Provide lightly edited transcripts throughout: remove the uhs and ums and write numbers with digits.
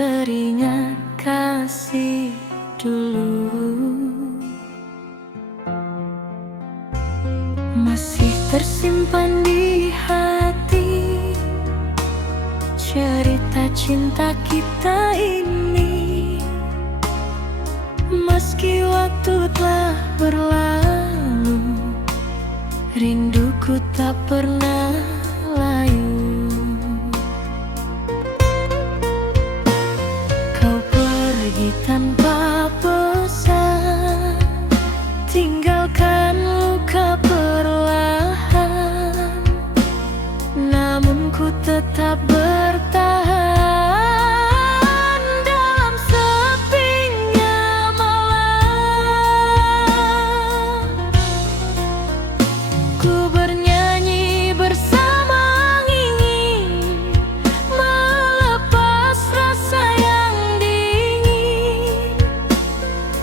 teringat kasih dulu, masih tersimpan di hati cerita cinta kita ini. Meski waktu telah berlalu, rinduku tak pernah layu. Kau pergi tanpa pesan, tinggalkan luka perlahan. Namun ku tetap bertahan dalam sepinya malam. Ku bernyanyi bersama ingin melepas rasa yang dingin,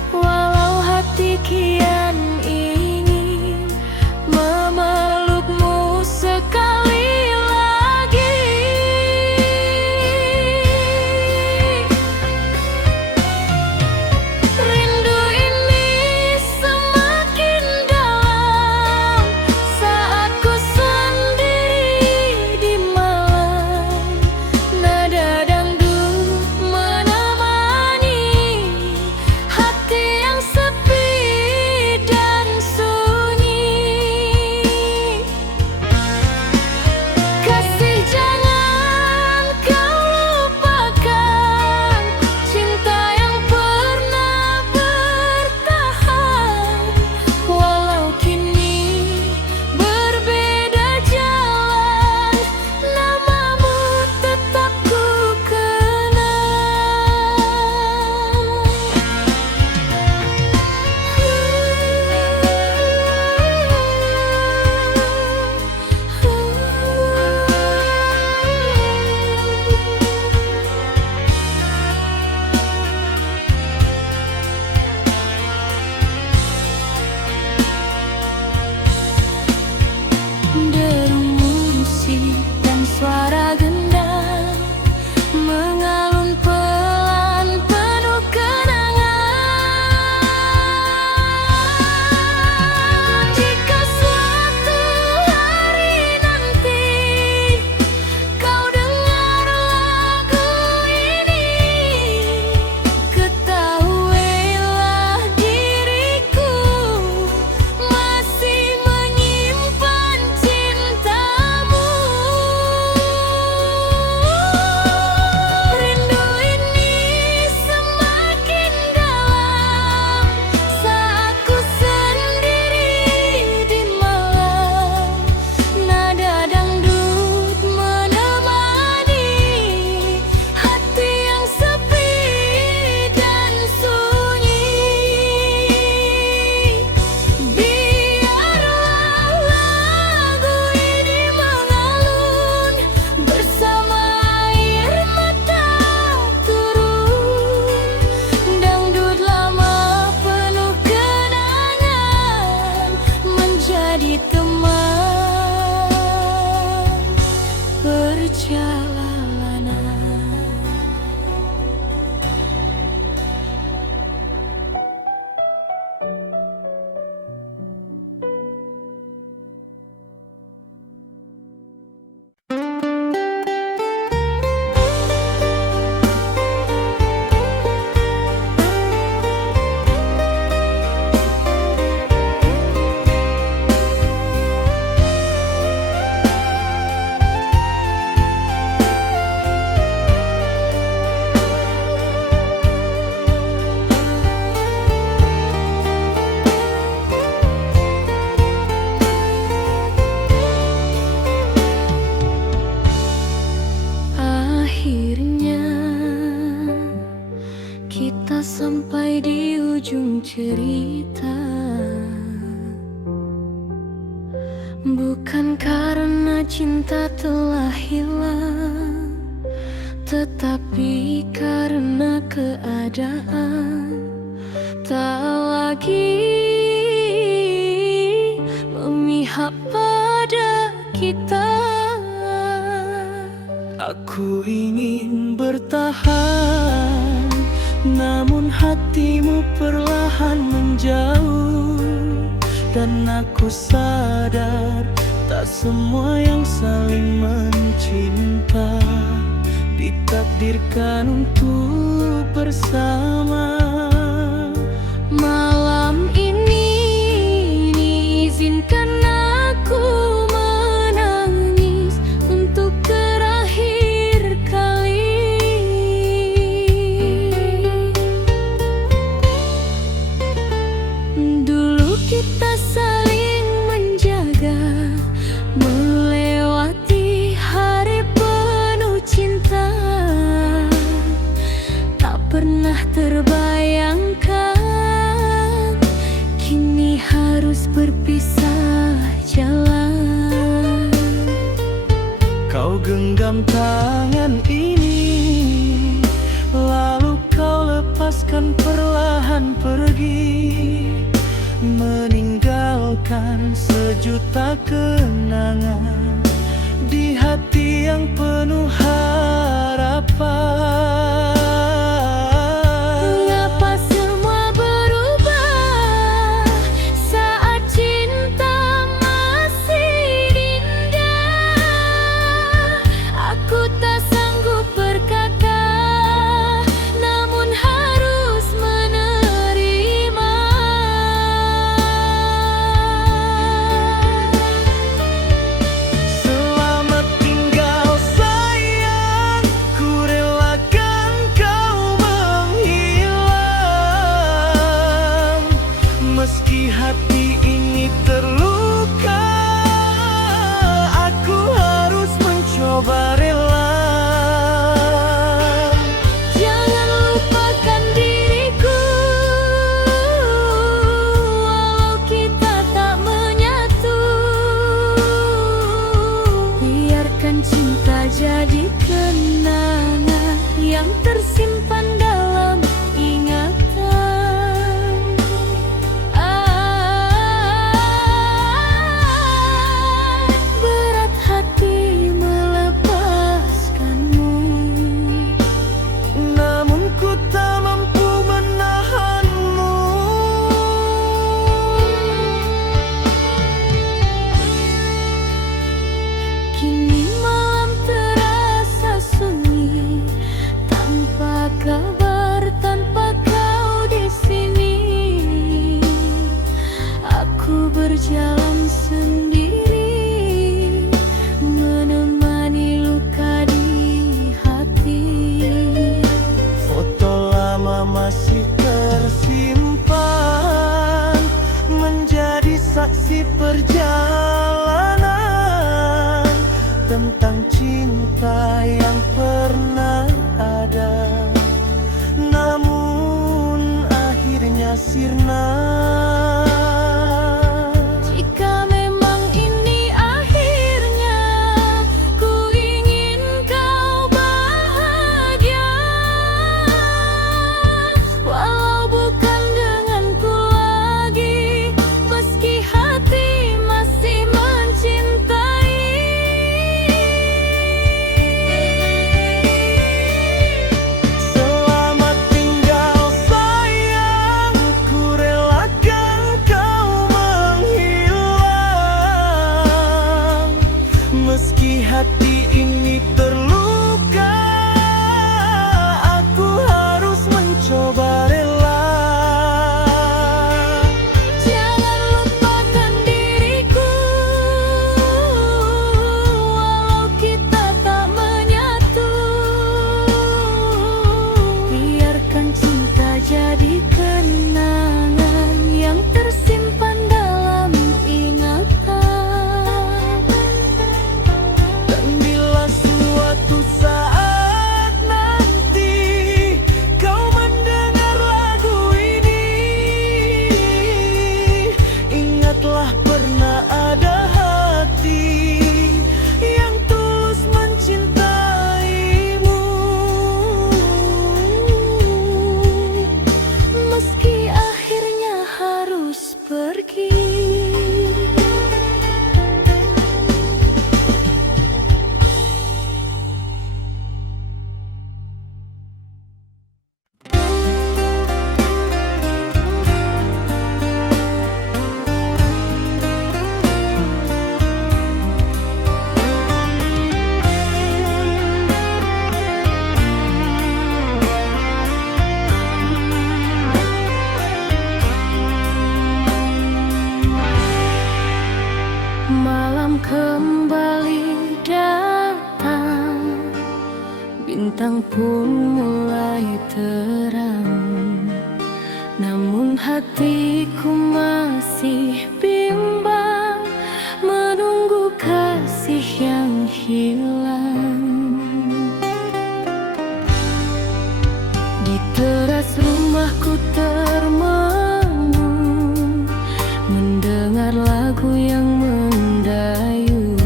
walau hati kian ingin memelukmu sekali lagi. Rindu ini semakin dalam saat ku sendiri di malam. Nada dangdut menemani hati yang sepi dan sunyi. Kasih, jangan kau lupakan cinta yang pernah bertahan. Walau kini berbeda jalan, namamu tetap ku Deru musik dan suara gendang mengalun pelan penuh kenangan. Jika suatu hari nanti kau dengar lagu ini, ketahuilah diriku masih menyimpan cintamu. Rindu ini semakin dalam saat ku sendiri di malam. Nada dangdut menemani hati yang sepi dan sunyi. Biarlah lagu ini mengalun bersama air mata turun. Dangdut lama penuh kenangan menjadi teman perjalanan. Akhirnya kita sampai di ujung cerita. Bukan karena cinta telah hilang, tetapi karena keadaan tak lagi memihak pada kita. Aku ingin bertahan, namun hatimu perlahan menjauh. Dan aku sadar tak semua yang saling mencinta ditakdirkan untuk bersama. Malam ini izinkan aku menangis untuk terakhir kali. Dulu kita saling menjaga, melewati hari penuh cinta. Tak pernah terbayangkan kini harus berpisah jalan. Kau genggam tangan ini, lalu kau lepaskan perlahan pergi, meninggalkan sejuta kenangan di hati yang penuh harapan. Mengapa semua berubah saat cinta masih indah? Aku tak sanggup berkata, namun harus menerima. Selamat tinggal sayang, ku relakan kau menghilang. Meski hati ini terluka, aku harus mencoba rela. Jangan lupakan diriku, walau kita tak menyatu. Biarkan cinta jadi kenangan yang tersimpan dalam ingatan. Berat hati melepaskanmu, Namun ku tak mampu menahanmu. kini malam terasa sunyi, tanpa kabar, tanpa kau di sini. Aku berjalan sendiri, menemani luka di hati. Foto lama masih tersimpan, menjadi saksi perjalanan tentang cinta yang pernah ada, namun akhirnya sirna. Jika memang ini akhirnya, ku ingin kau bahagia, walau bukan denganku lagi. Meski hati masih mencintai. kembali datang, bintang pun mulai terang. Namun hatiku masih bimbang, menunggu kasih yang hilang. Di teras rumahku termenung, mendengar lagu yang mendayu.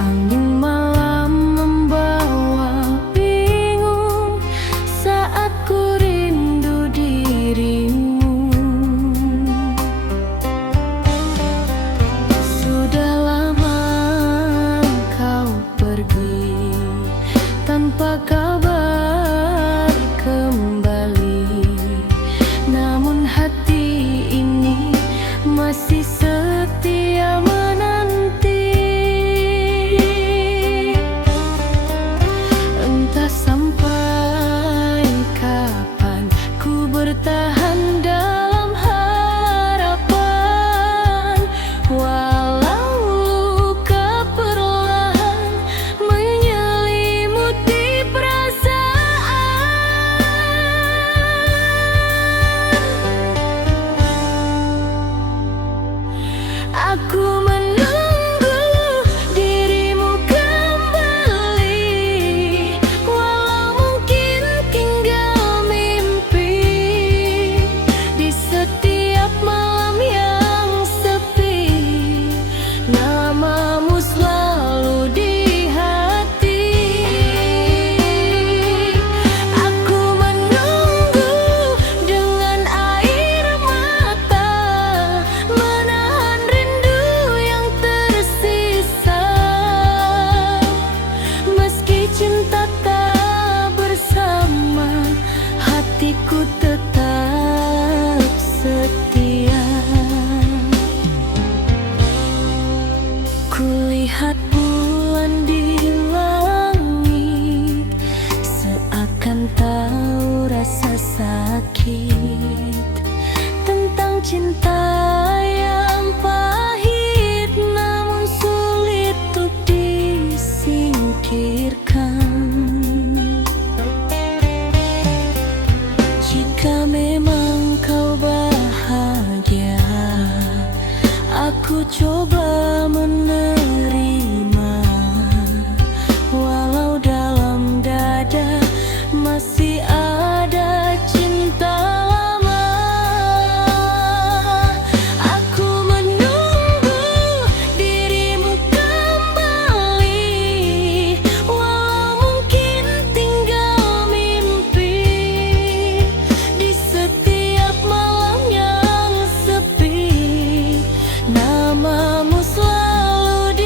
Angin malam membawa bingung saat ku rindu dirimu. Sudah lama kau pergi tanpa kabar kembali, namun hati ini masih setia menanti. Entah sampai kapan ku bertahan dalam harapan, walau luka perlahan menyelimuti perasaan. Aku menunggu dirimu kembali, walau mungkin tinggal mimpi. Di setiap malam yang sepi, namamu selalu di hati. Aku menunggu dengan air mata, menahan rindu yang tersisa. Meski cinta tak bersama, hatiku tetap setia. Kulihat bulan di langit, seakan tahu rasa sakit tentang cinta yang pahit, namun sulit untuk disingkirkan. Jika memang kau bahagia, aku coba menerima, walau dalam dada masih ada cinta lama. Aku menunggu dirimu kembali, walau mungkin tinggal mimpi. Di setiap malam yang sepi, namamu selalu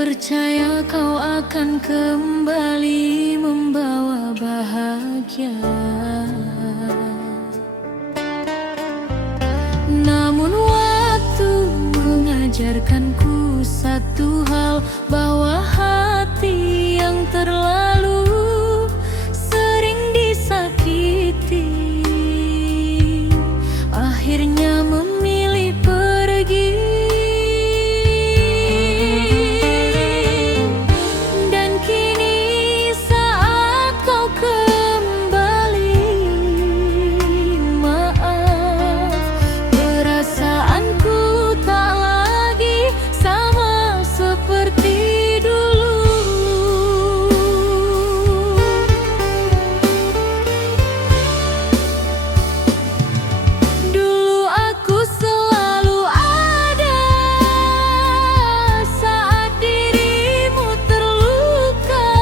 percaya kau akan kembali membawa bahagia. Namun waktu mengajarkanku satu hal, bahwa hati yang terlalu sering disakiti akhirnya memilih pergi. Dan kini saat kau kembali, maaf, perasaanku tak lagi sama seperti dulu. Dulu aku selalu ada saat dirimu terluka,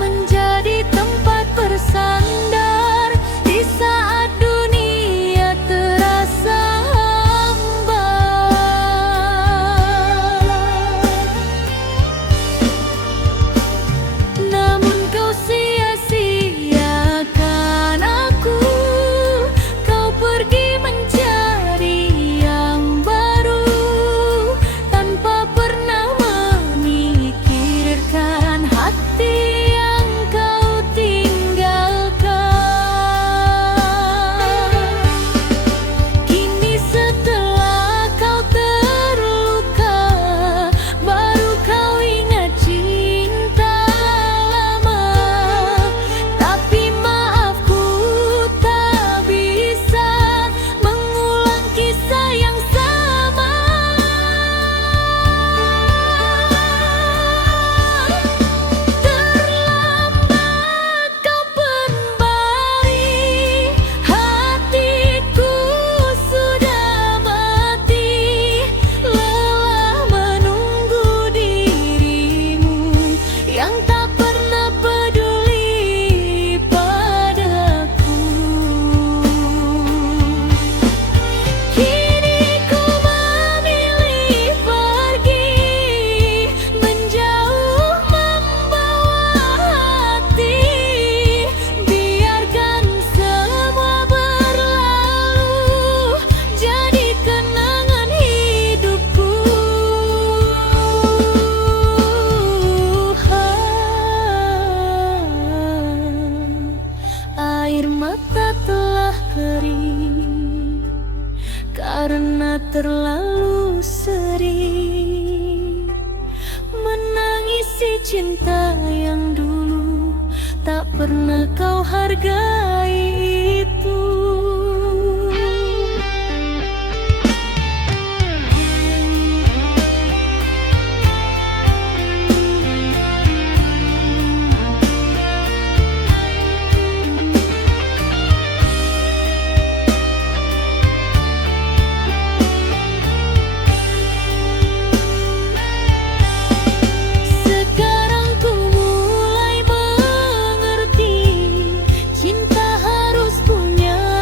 menjadi tempat bersandar di saat dunia terasa hambar. Namun kau sia-siakan aku, kau pergi mencari yang baru tanpa pernah memikirkan hati yang kau tinggalkan. Kini setelah kau terluka, baru kau ingat cinta lama. Tapi maafku tak bisa mengulang kisah yang sama. Terlambat kau kembali, hatiku sudah mati, lelah menunggu dirimu yang tak pernah peduli padaku. Kini ku memilih pergi, menjauh membawa hati, biarkan semua berlalu jadi kenangan hidupku. Air mata telah kering karena terlalu sering menangisi cinta yang dulu tak pernah kau hargai itu. Sekarang ku mulai mengerti, cinta harus punya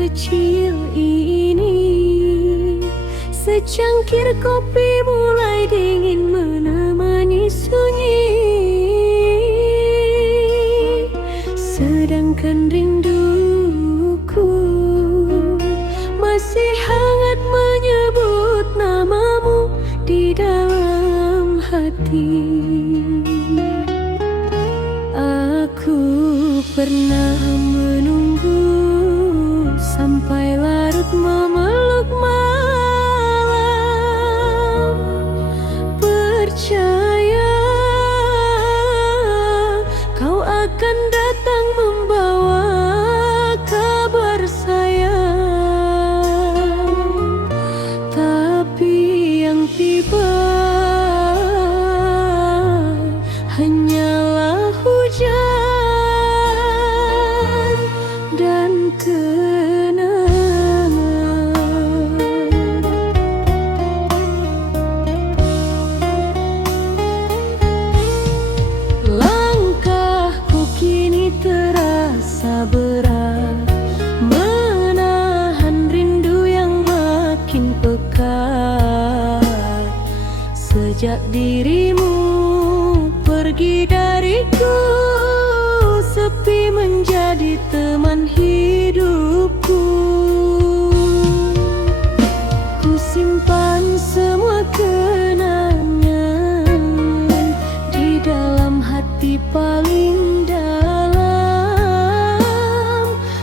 kecil ini. Secangkir kopi mulai dingin menemani sunyi, sedangkan rinduku masih hangat menyebut namamu di dalam hati. Aku pernah menunggu sampai larut memeluk malam, percaya kau akan datang membawa kabar sayang. Tapi yang tiba hanyalah hujan dan kenangan. Langkahku kini terasa berat, menahan rindu yang makin pekat. Sejak dirimu pergi dariku, sepi menjadi teman hidupku. Ku simpan semua kenangan di dalam hati paling dalam.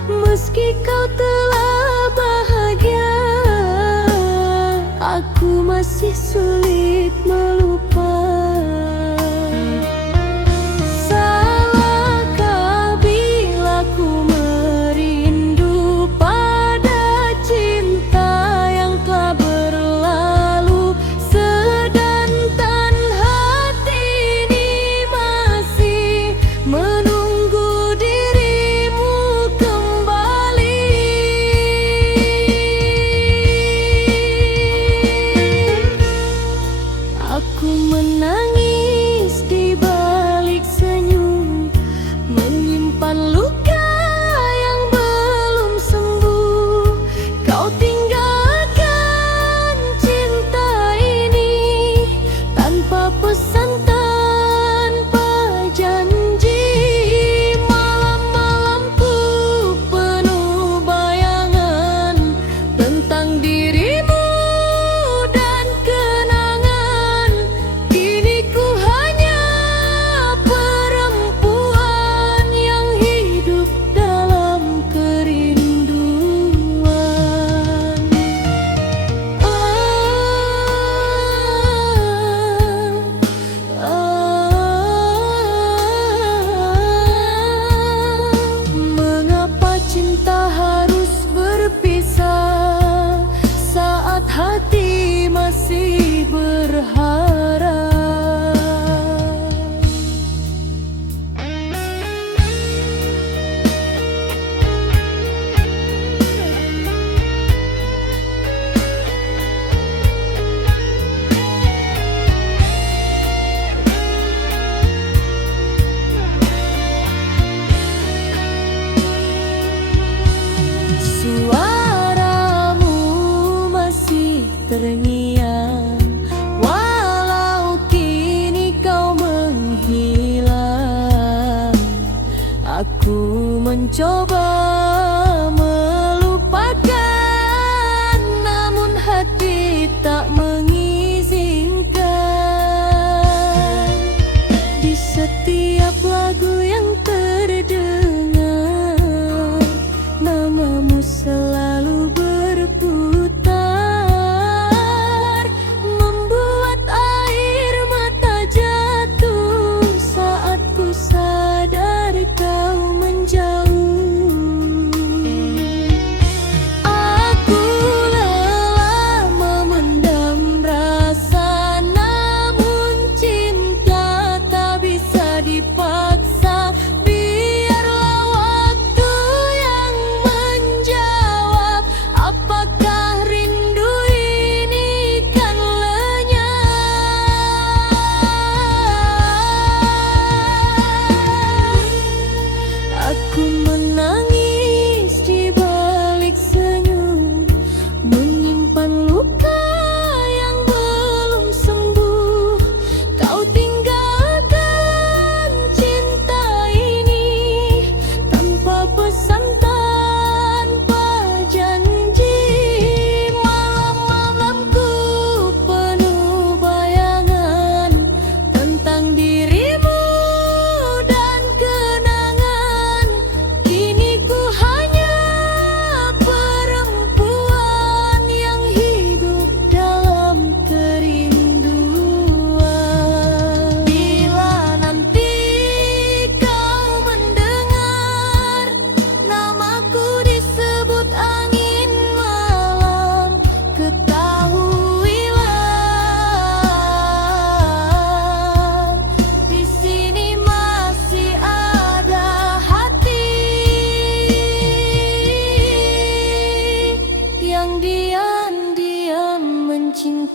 Meski kau telah bahagia, aku masih sulit melupa. Salahkah bila ku merindu pada cinta yang telah berlalu, sedangkan hati ini masih menunggu dirimu kembali. Aku menangis di balik senyum, menyimpan luka yang belum sembuh. Kau tinggalkan cinta ini tanpa pesan, tanpa janji. Malam-malamku penuh bayangan tentang dirimu dan kenangan. Kini ku hanya perempuan yang hidup dalam kerinduan. Mengapa cinta harus berpisah saat hati masih berharap? Suaramu masih terngiang, walau kini kau menghilang. Aku mencoba melupakan, namun hati tak mengizinkan. Di setiap lagu yang terdengar, namamu selalu berputar, membuat air mata jatuh saat ku sadar kau menjauh.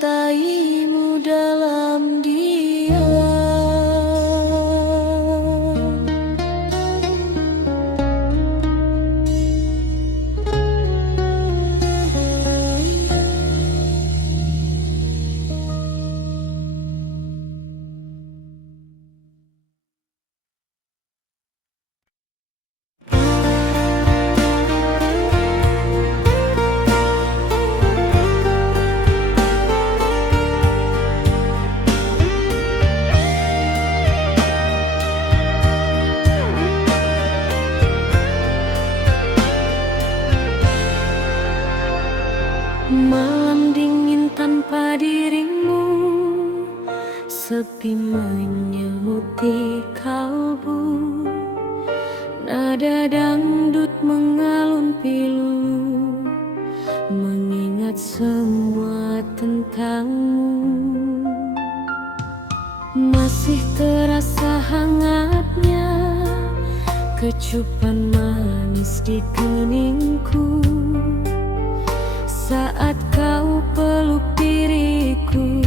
mencintaimu dalam diam. Malam dingin tanpa dirimu, sepi menyelimuti kalbu. Nada dangdut mengalun pilu, mengingat semua tentangmu. Masih terasa hangatnya kecupan manis di keningku saat kau peluk diriku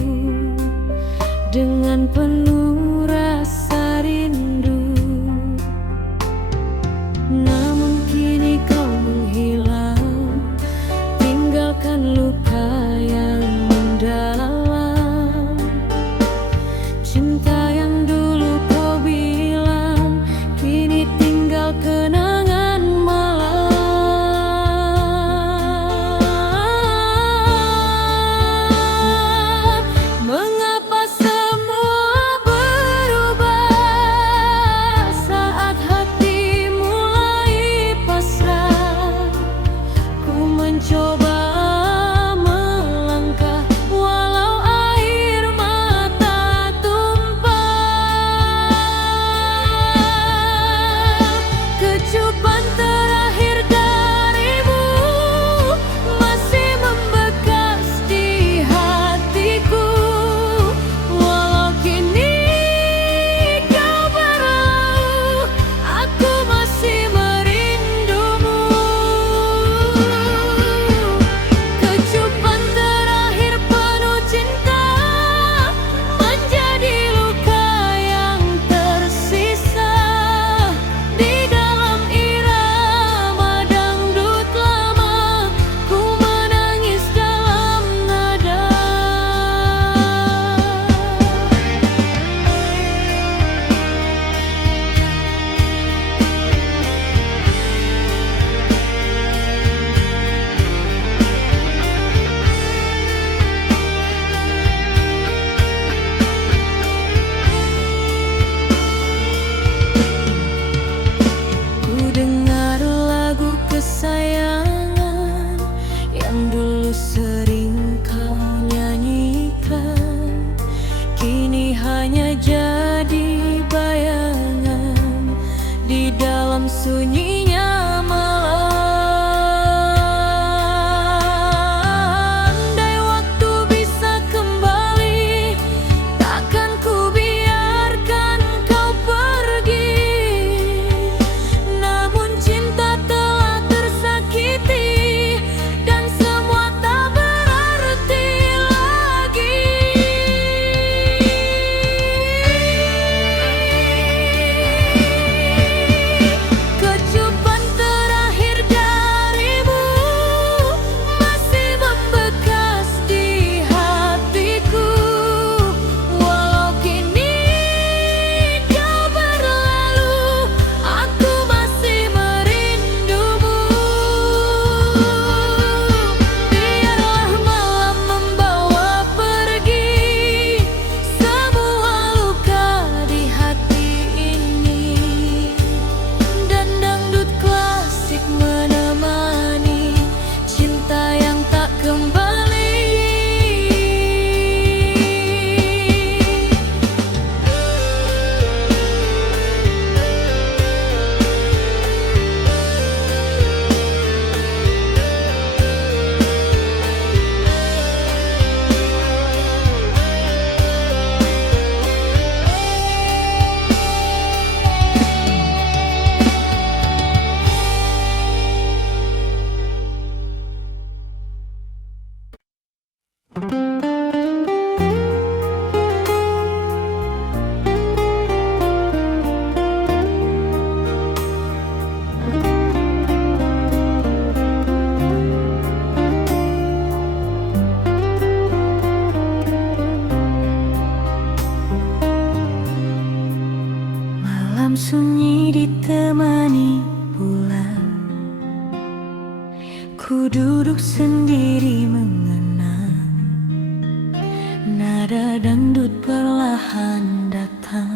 dengan penuh rasa rindu. Namun kini kau menghilang, tinggalkan luka yang mendalam. Cinta yang dulu kau bilang, kini tinggal kenangan malam. duduk sendiri mengenang nada dangdut perlahan datang,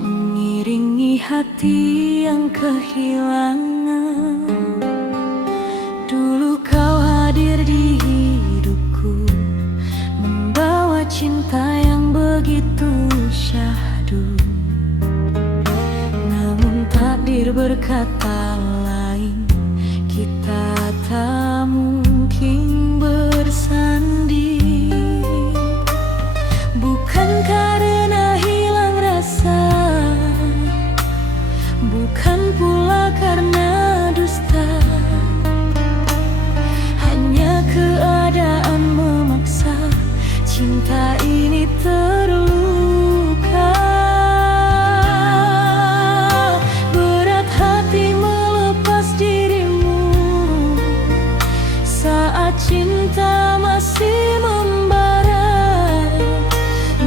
mengiringi hati yang kehilangan. Dulu kau hadir di hidupku, membawa cinta yang begitu syahdu. Namun takdir berkata lain, kita tak mungkin bersanding. Bukan karena hilang rasa, bukan pula karena dusta, hanya keadaan memaksa cinta ini terluka. Berat hati melepas dirimu saat cinta masih membara.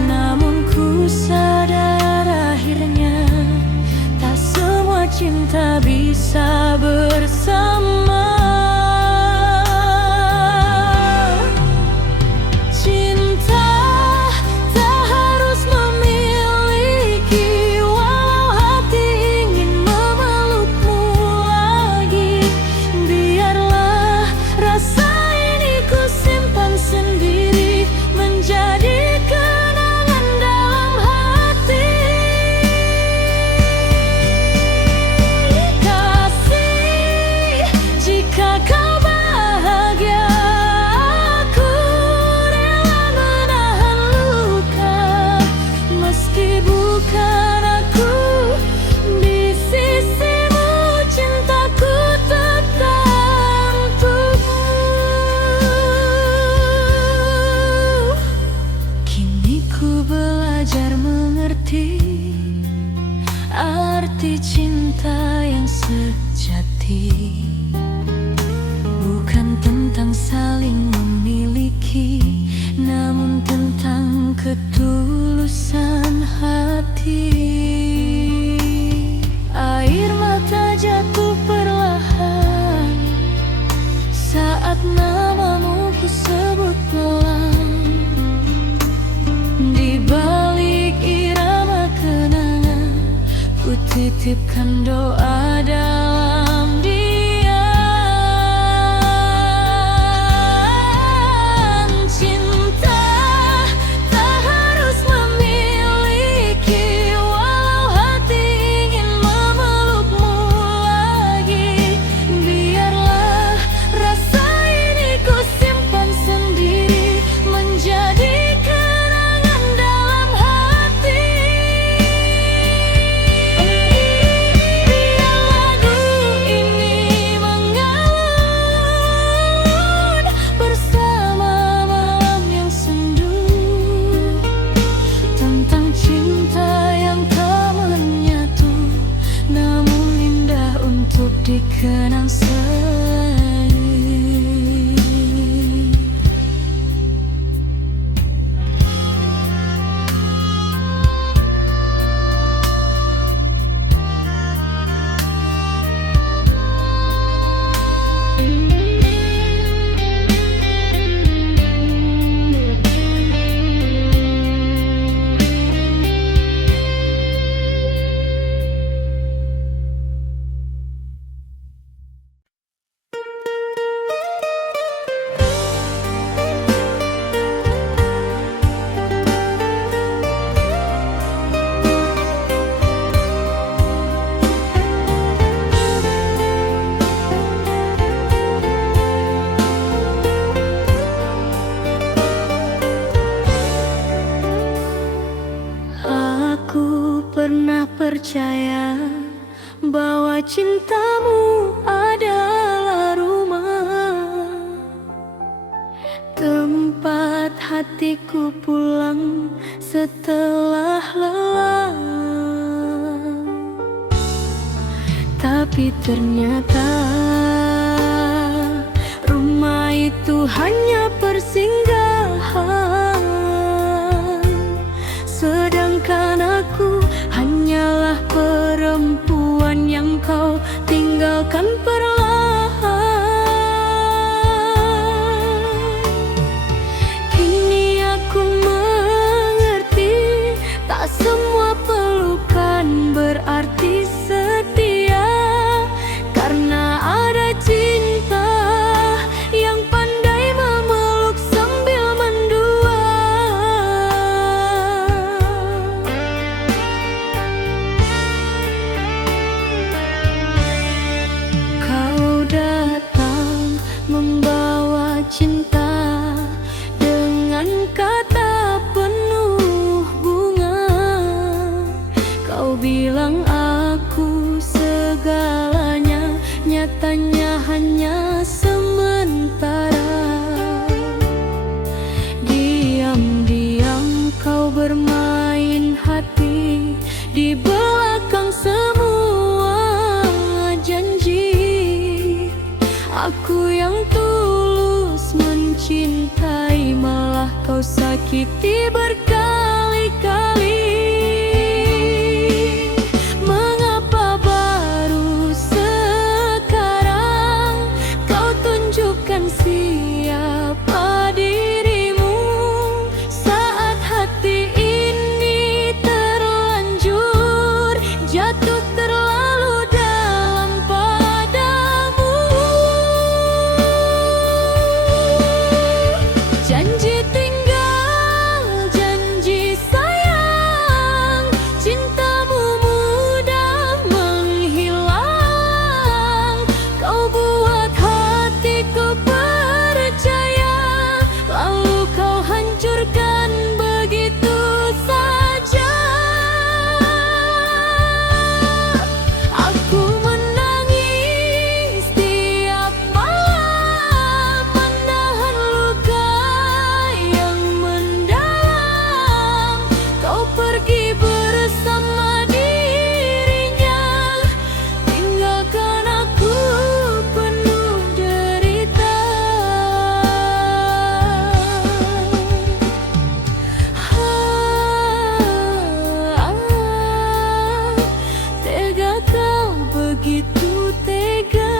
Namun ku sadar akhirnya tak semua cinta bisa bersama. Cinta tak harus memiliki, walau hati ingin memelukmu lagi. Biarlah rasa ini ku simpan sendiri, menjadi kenangan dalam hati. Kasih, jika kau bahagia, aku rela menahan luka. Meski bukan aku di sisimu, cintaku tetap untukmu. Kini ku belajar mengerti arti cinta yang sejati. Bukan tentang saling memiliki, namun tentang ketulusan hati. Air mata jatuh perlahan saat namamu ku sebut pelan. Di balik irama kenangan, ku titipkan doa dalam diam. Cinta tak harus memiliki, walau hati ingin memelukmu lagi. Biarlah rasa ini ku simpan sendiri, menjadi kenangan dalam hati. Biar lagu ini mengalun bersama malam yang sendu, tentang cinta yang tak menyatu, namun indah untuk dikenang selalu. Aku pernah percaya bahwa cintamu adalah rumah, tempat hatiku pulang setelah lelah. Tapi ternyata rumah itu hanya persinggahan, sedangkan aku hanyalah perempuan yang kau tinggalkan perlahan. bermain hati di belakang semua janji. Aku yang tulus mencintai, malah kau sakiti berkali-kali. Mengapa baru sekarang kau tunjukkan siapa dirimu, saat hati ini terlanjur jatuh terlalu dalam padamu. Janji tinggal, janji sayang, cintamu mudah menghilang. Kau buat hatiku percaya, lalu kau hancurkan begitu saja. Aku menangis tiap malam, menahan luka yang mendalam. Kau pergi bersama dirinya, tinggalkan aku penuh derita. Tega kau, begitu tega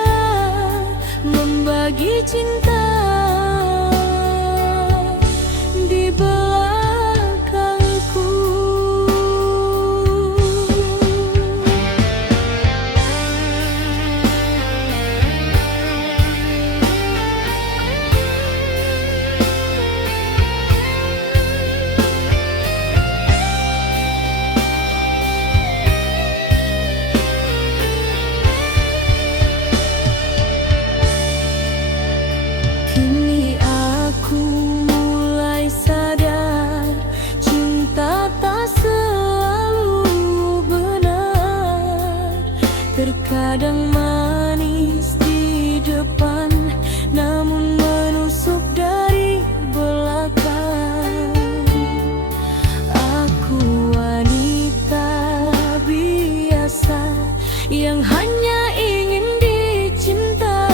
membagi cinta di belakangku. Kini aku mulai sadar, cinta tak selalu benar. Terkadang manis di depan, namun menusuk dari belakang. Aku wanita biasa yang hanya ingin dicinta,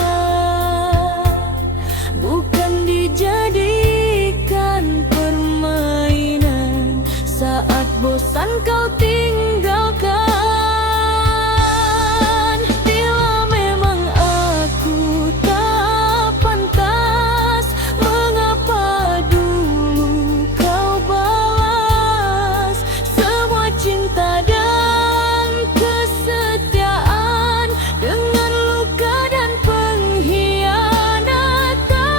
bukan dijadikan permainan saat bosan kau tinggalkan. Bila memang aku tak pantas, mengapa dulu kau balas semua cinta dan kesetiaan dengan luka dan pengkhianatan.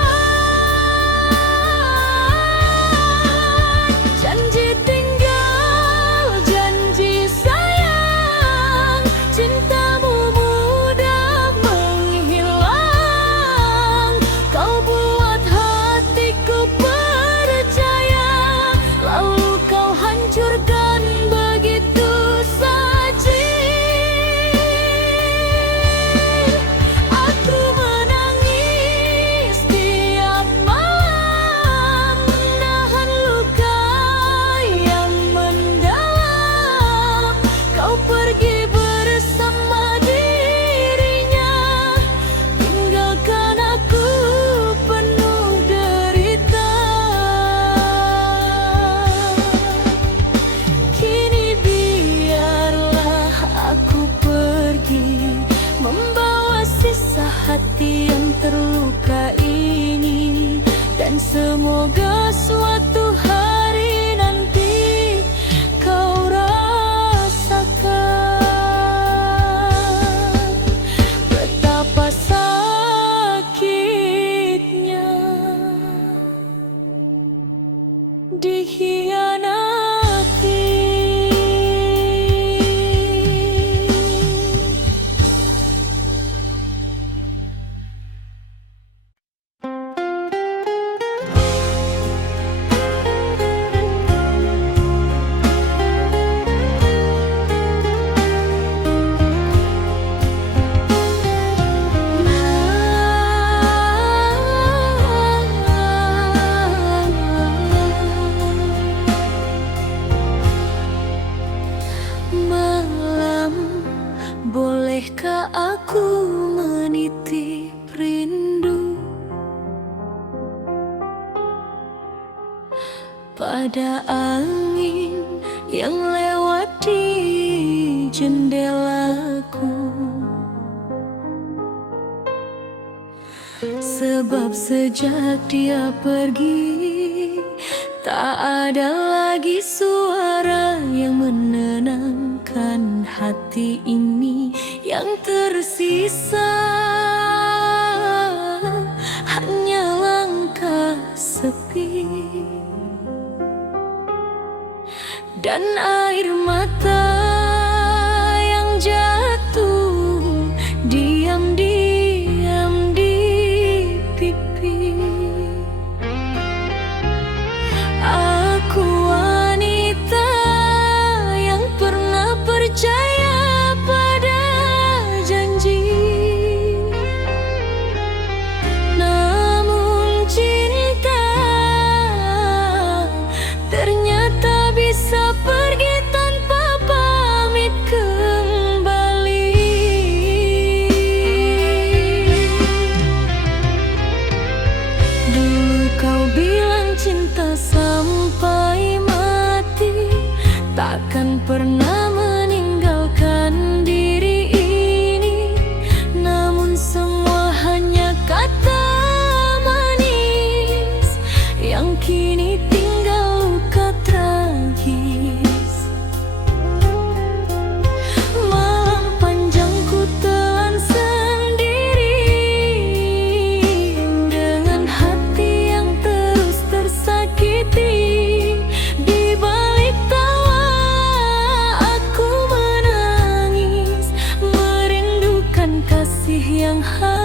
Janji tinggal, janji sayang, cintamu mudah menghilang. Kau buat hatiku percaya, lalu kau hancurkan begitu saja. Aku menangis tiap malam, menahan luka yang mendalam. Kau pergi bersama dirinya, tinggalkan aku penuh derita. Kini biarlah aku pergi, membawa sisa hati yang terluka ini, dan semoga suatu hari nanti kau rasakan betapa sakitnya dikhianati. pada angin yang lewat di jendelaku. Sebab sejak dia pergi, tak ada lagi suara yang menenangkan hati ini. Yang tersisa hanya langkah sepi dan air mata yang jatuh diam-diam di pipi. Aku wanita yang pernah percaya pada janji, namun cinta ternyata bisa pergi tanpa pamit kembali. Dulu kau bilang cinta sampai mati, takkan pernah meninggalkan diri ini. Namun semua hanya kata manis yang kini tinggal luka tragis. Malam panjang ku telan sendiri dengan hati yang terus tersakiti. Di balik tawa aku menangis, merindukan kasih yang habis.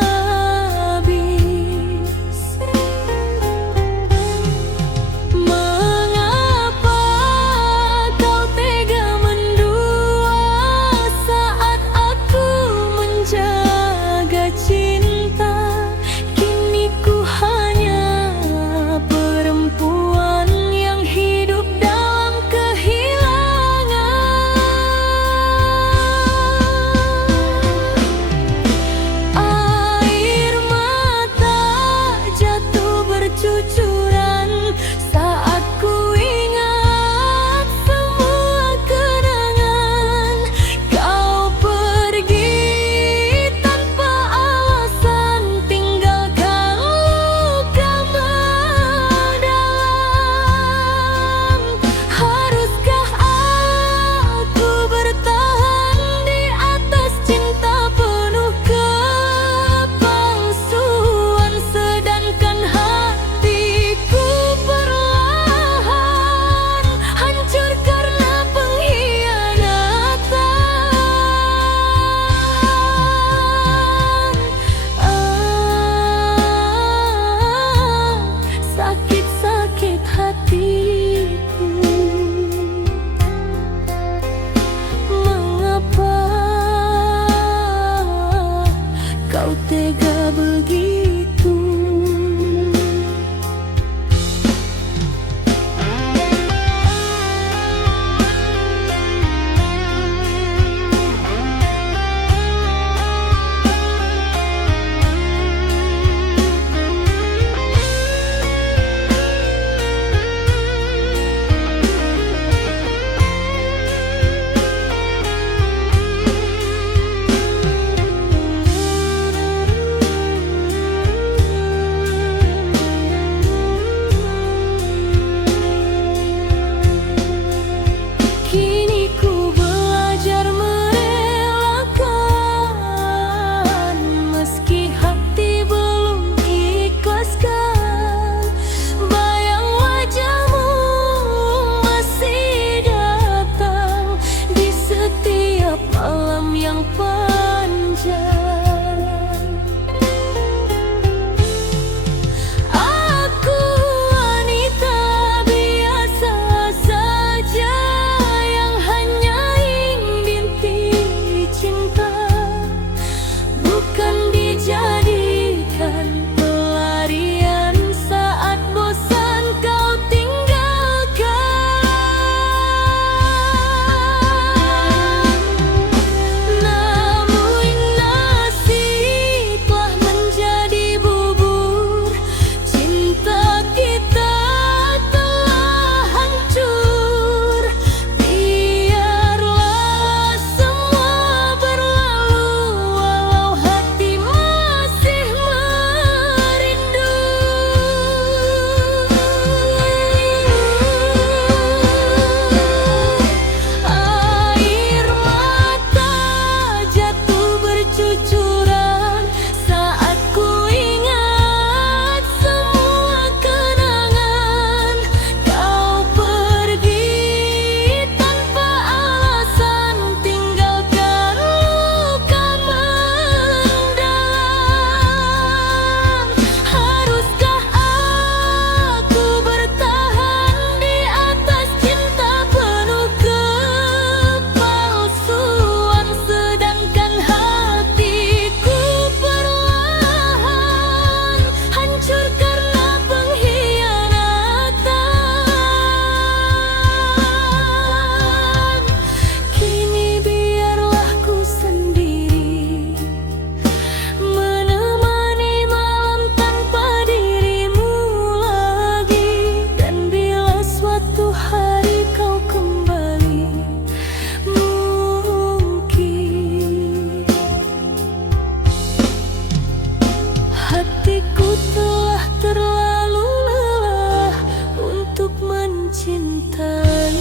mencintai.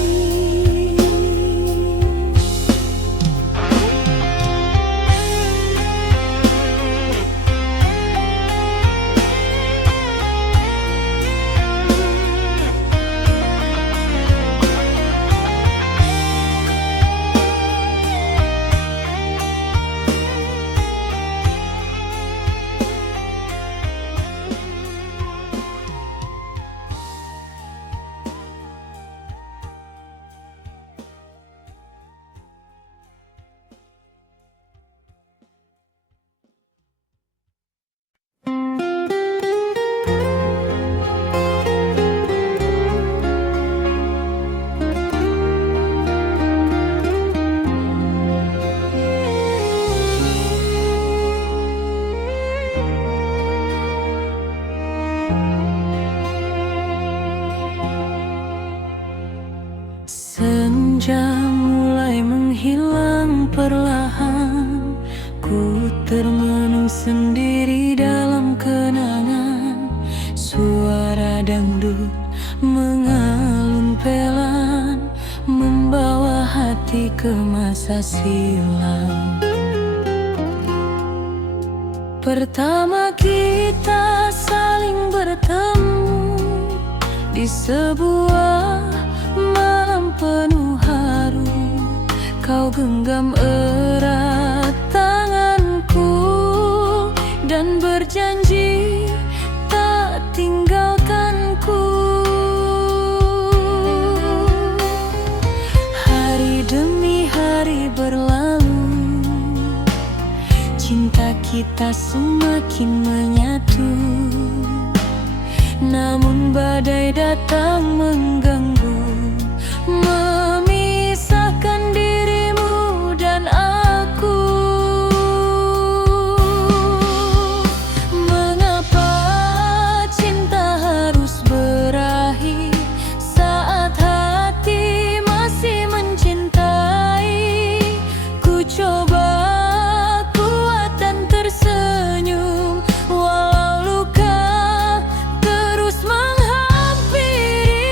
Senja mulai menghilang perlahan, ku termenung sendiri dalam kenangan. Suara dangdut mengalun pelan, membawa hati ke masa silam. Pertama kita saling bertemu di sebuah malam penuh haru. Kau genggam erat tanganku dan berjanji tak tinggalkanku. Hari demi hari berlalu, cinta kita semakin menyatu. Namun badai datang mengganggu, memisahkan dirimu dan aku. Mengapa cinta harus berakhir saat hati masih mencintai? Ku coba kuat dan tersenyum, walau luka terus menghampiri.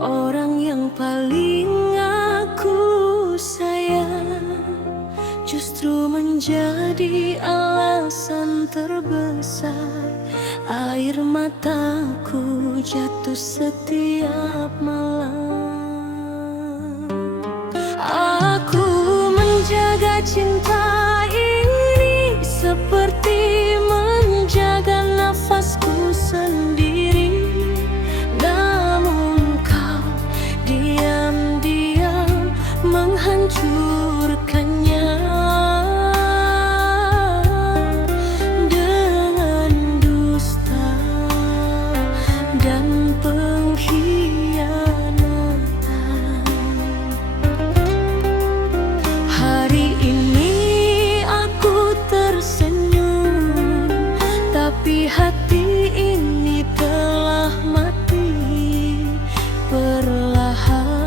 Orang yang paling aku sayang justru menjadi alasan terbesar air mataku jatuh setiap malam. Aku menjaga cinta ini seperti menjaga nafasku sendiri. Namun kau diam-diam menghancurkannya dengan dusta dan pengkhianatan. Hari ini aku tersenyum, tapi hati ini telah mati perlahan.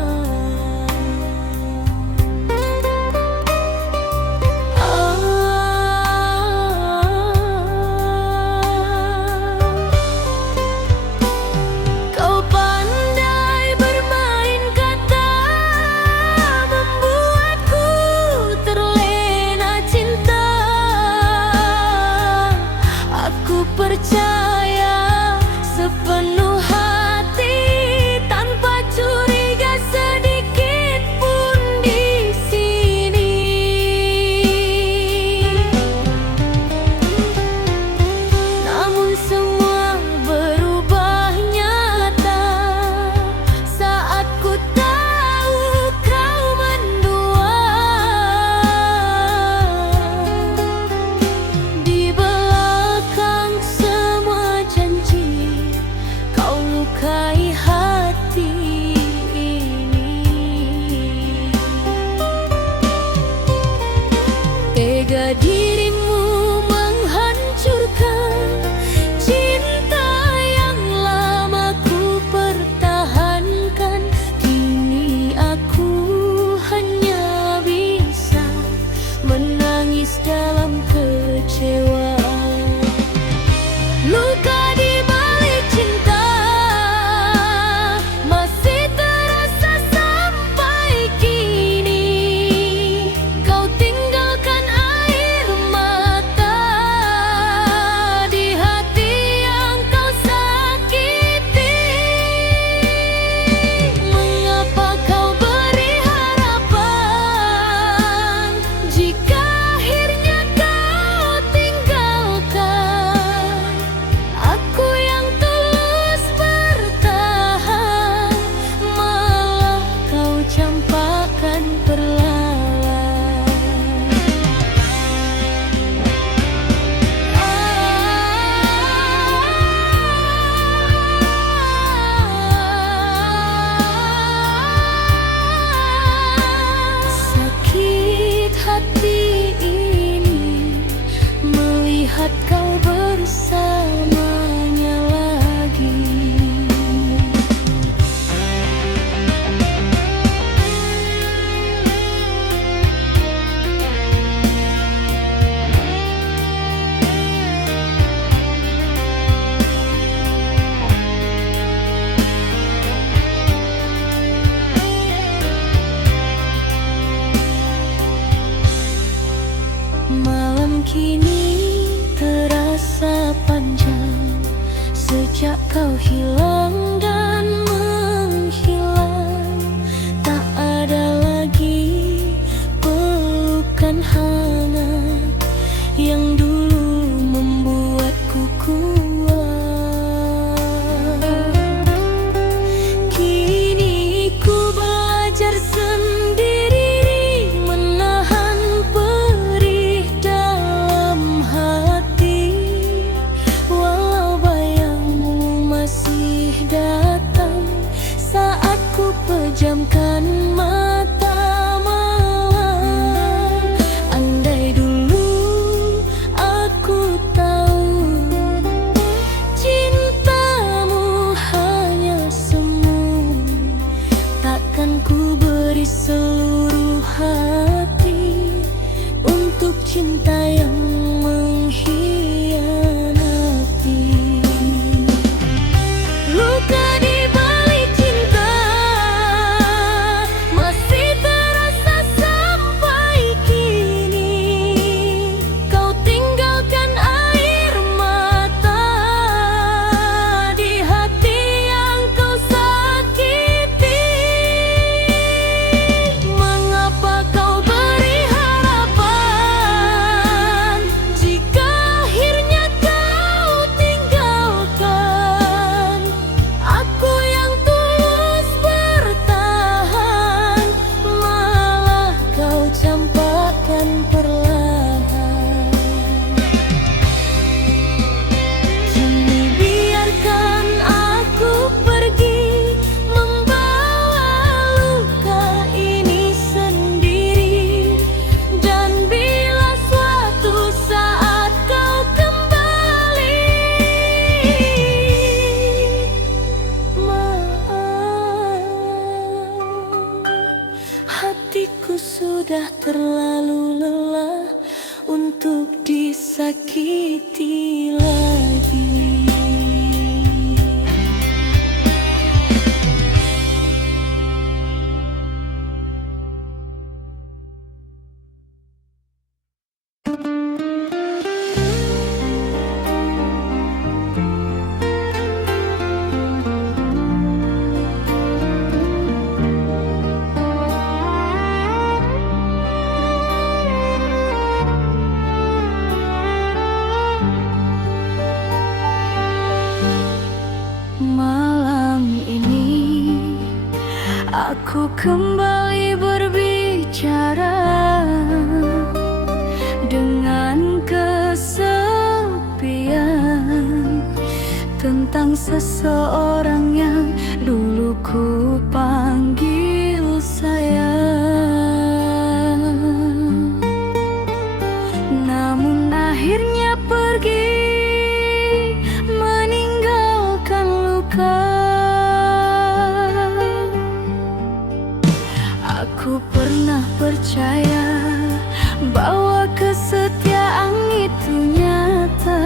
Kau pandai bermain kata, membuatku terlena cinta. Aku percaya sepenuh hati tanpa curiga sedikit pun di sini. Namun semua berubah nyata saat ku tahu kau mendua. Di belakang semua janji kau lukai hati ini. Tega dirimu menghancurkan cinta yang lama ku pertahankan. Kini aku hanya bisa menangis dalam kecewaan. Luka di balik cinta masih terasa sampai kini. Kau tinggalkan air mata di hati yang kau sakiti. Mengapa kau beri harapan jika akhirnya kau tinggalkan? Aku yang tulus bertahan, malah kau campakkan perlahan. Sakit hati ini melihat kau bersamanya lagi. Malam kini terasa panjang sejak kau hilang dan menghilang. Tak ada lagi pelukan hangat yang dulu membuatku kuat. Kini ku belajar sendiri menahan perih dalam hati, walau bayangmu masih sudah terlalu lelah untuk disakiti lagi. Malam ini aku kembali berbicara dengan kesepian tentang seseorang yang dulu ku panggil sayang, namun akhirnya pergi meninggalkan luka. Aku pernah percaya bahwa kesetiaan itu nyata,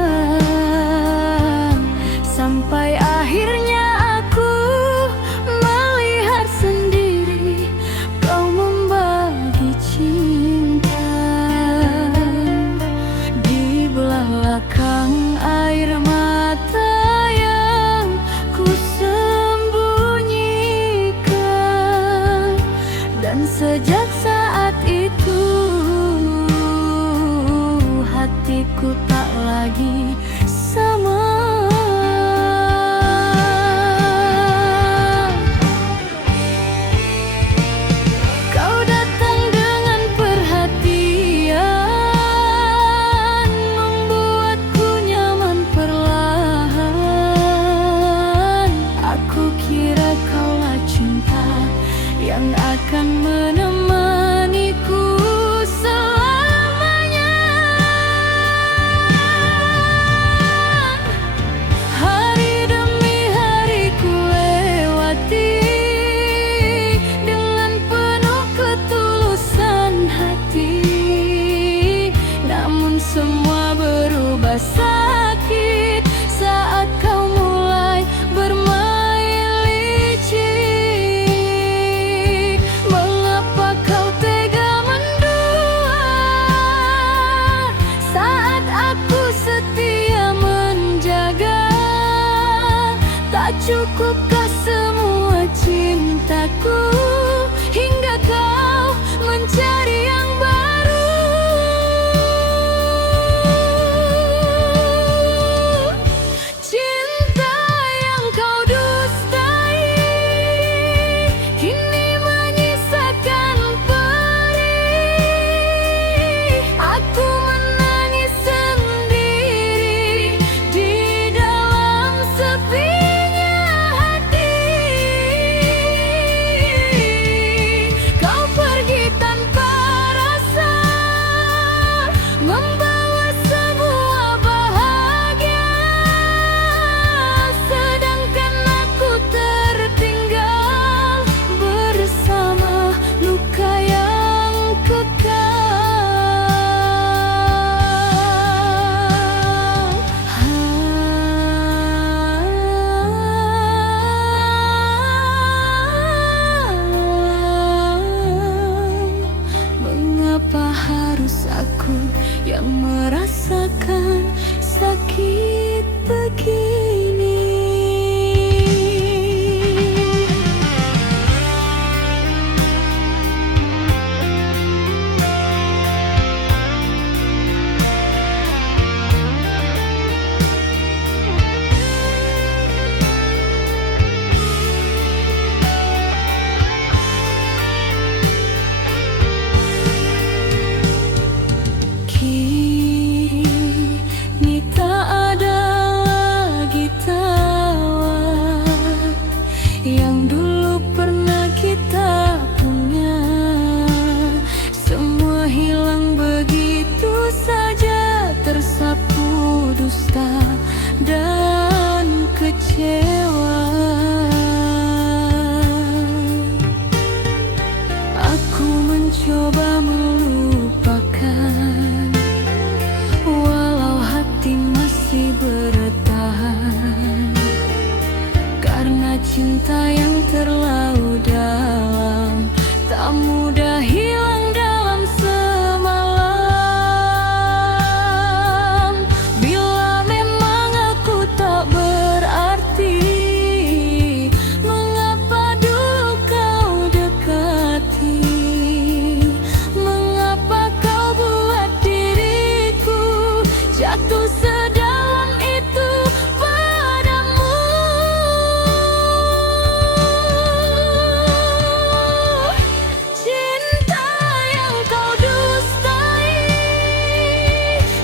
sampai akhirnya aku melihat sendiri kau membagi cinta di belakang air mata yang ku sembunyikan. Dan sejak saat itu hatiku tak lagi sama. Kau datang dengan perhatian, membuatku nyaman perlahan. Aku kira kaulah cinta yang akan menemaniku selamanya. Hari demi hari ku lewati dengan penuh ketulusan hati, namun semua berubah sakit saat kau mulai bermain licik. Mengapa kau tega mendua saat aku setia menjaga? Tak cukupkah semua cintaku hingga kau mencari yang baru? Cinta yang kau dustai kini menyisakan perih. Aku menangis sendiri di dalam sepinya hati. cinta yang terlalu dalam, tak mudah hilang dalam semalam. Bila memang aku tak berarti, mengapa dulu kau dekati? Mengapa kau buat diriku jatuh sedalam itu padamu? Cinta yang kau dustai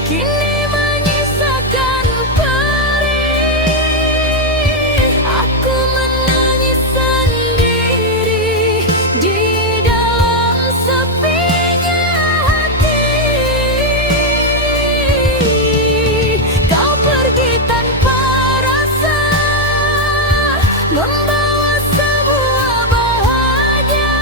kini menyisakan perih. Aku menangis sendiri di dalam sepinya hati. Kau pergi tanpa rasa, membawa sebuah bahagia,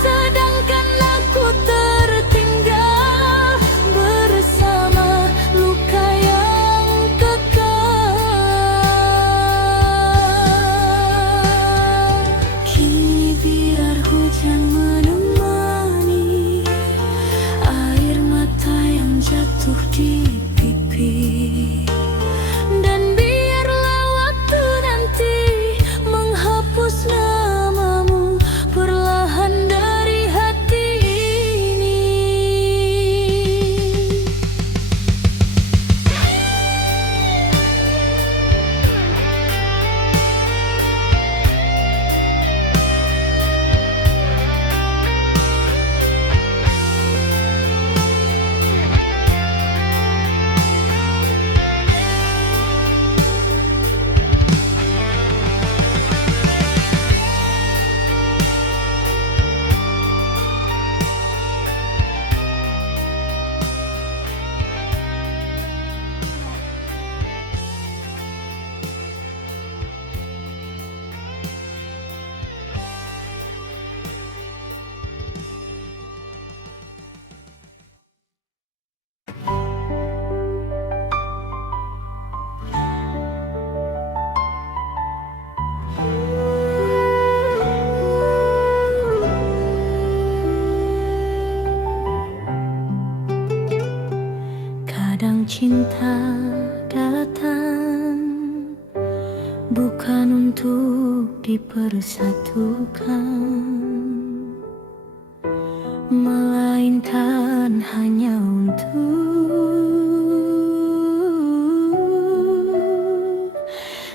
sedangkan aku tertinggal bersama luka yang kekal. Kini biar hujan menemani air mata yang jatuh di pipi, dan biarlah waktu nanti menghapus namamu perlahan dari hati ini. Kadang cinta datang bukan untuk dipersatukan, melainkan hanya untuk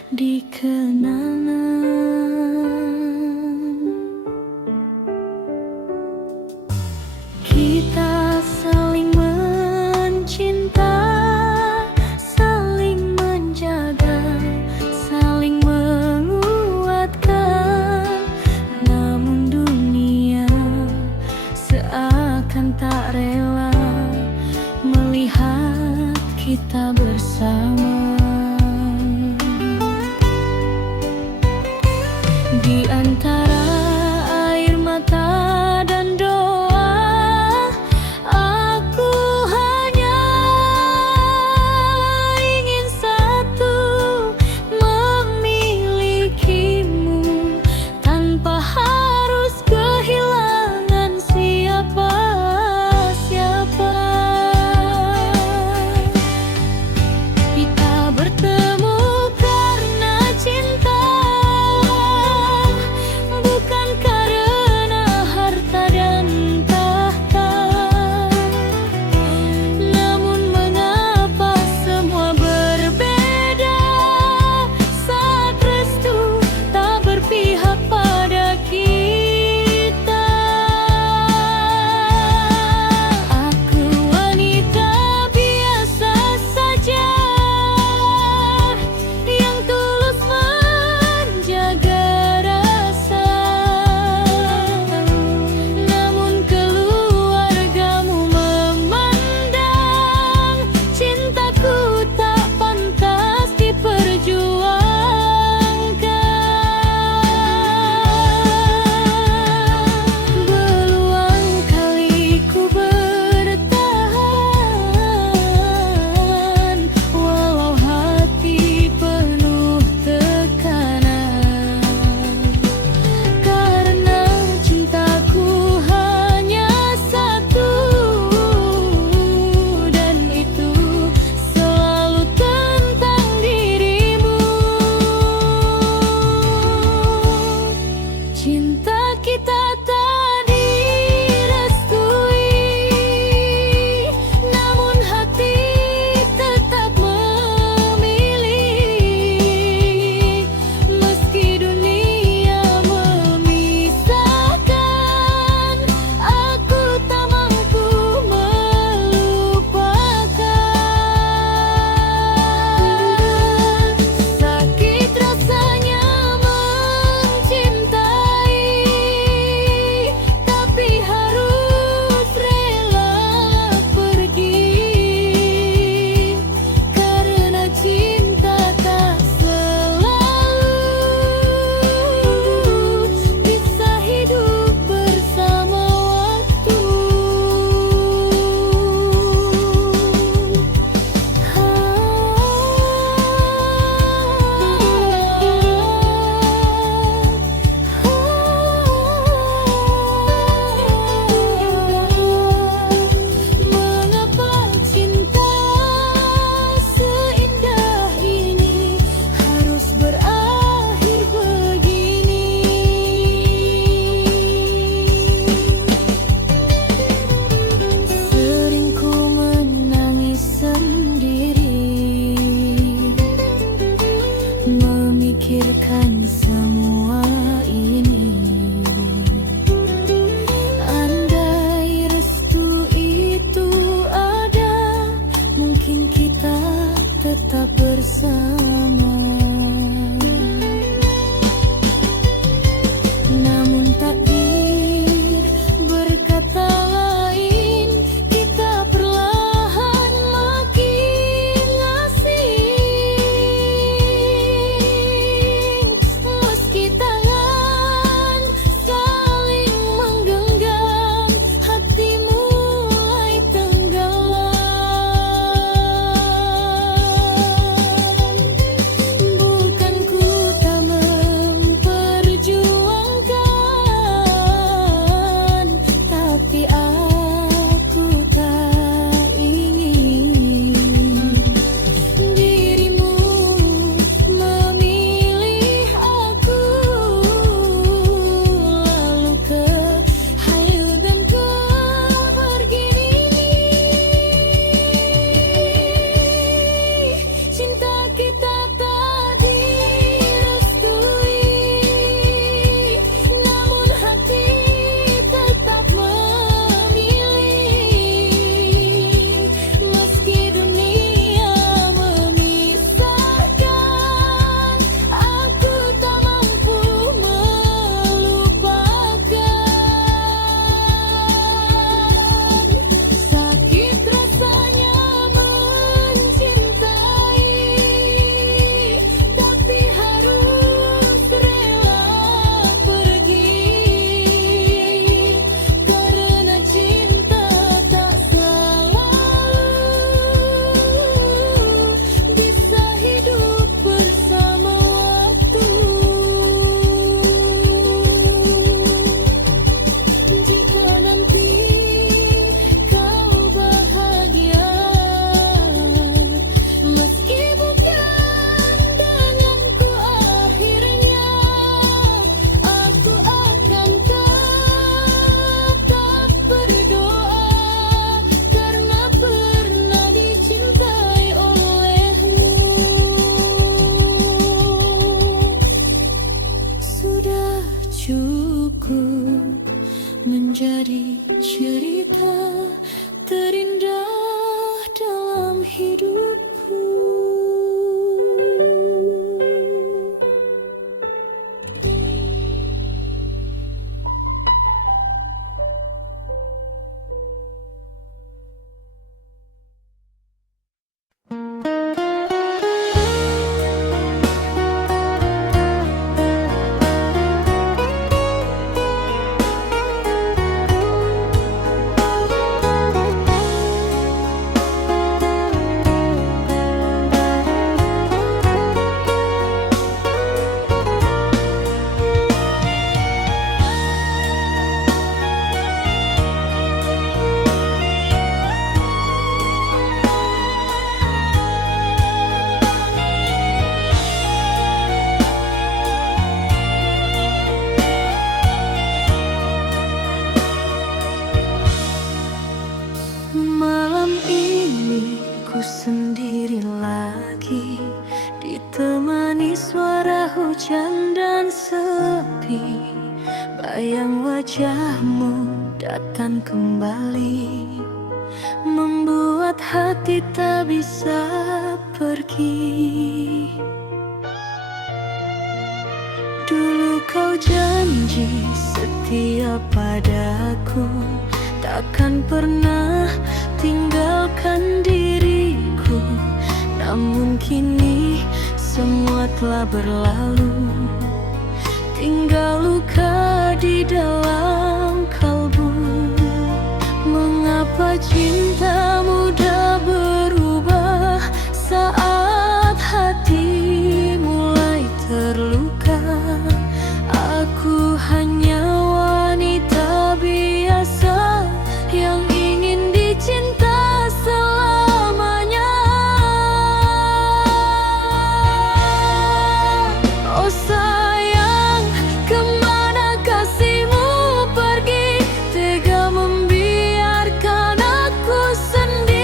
dikenang. Kita saling mencinta, saling menjaga, saling menguatkan. Namun dunia seakan tak rela melihat kita bersama. memikirkan semua ini. Andai restu itu ada, mungkin kita tetap bersama. Namun takdir berkata lain, kita perlahan makin asing. Meski tangan saling menggenggam, hati mulai tenggelam. Bukan ku tak memperjuangkan, tapi aku tak ingin dirimu memilih aku, lalu ke hayu dan ke pergi. Cinta kita tak direstui, namun hati tetap memilih. Meski dunia memisahkan, aku tak mampu melupakan. Sakit rasanya mencintai, tapi harus rela pergi. Karena cinta tak selalu bisa hidup bersama waktu. Jika nanti kau bahagia, meski bukan denganku akhirnya, aku akan tetap berdoa karena pernah dicintai olehmu. Sudah cukup menjadi cerita terindah dalam hidupku. Malam ini ku sendiri lagi, ditemani suara hujan dan sepi. Bayang wajahmu datang kembali, membuat hati tak bisa pergi. Dulu kau janji setia padaku, takkan pernah tinggalkan diriku. Namun kini semua telah berlalu, tinggal luka di dalam kalbu. Mengapa cinta mudah berubah saat hati mulai terluka? Aku hanya wanita biasa yang ingin dicinta selamanya. Oh sayang, kemana kasihmu pergi? Tega membiarkan aku sendiri.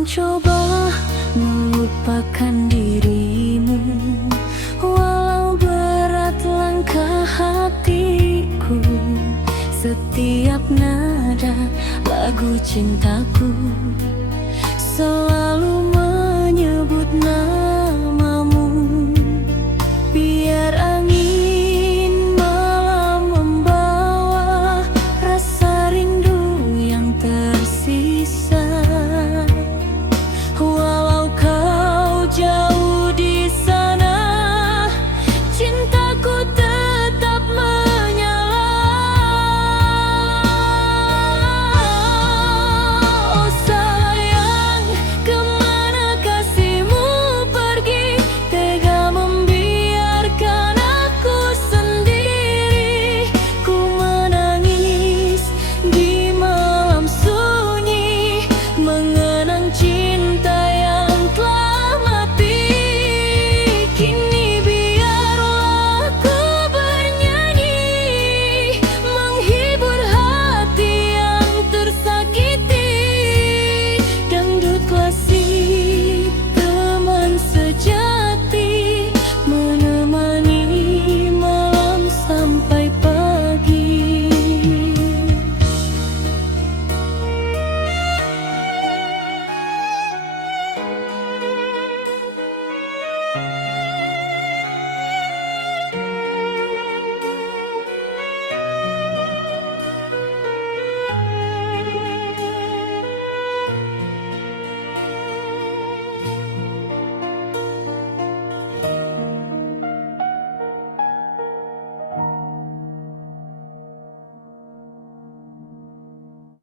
mencoba melupakan dirimu, walau berat langkah hatiku. Setiap nada lagu cintaku selalu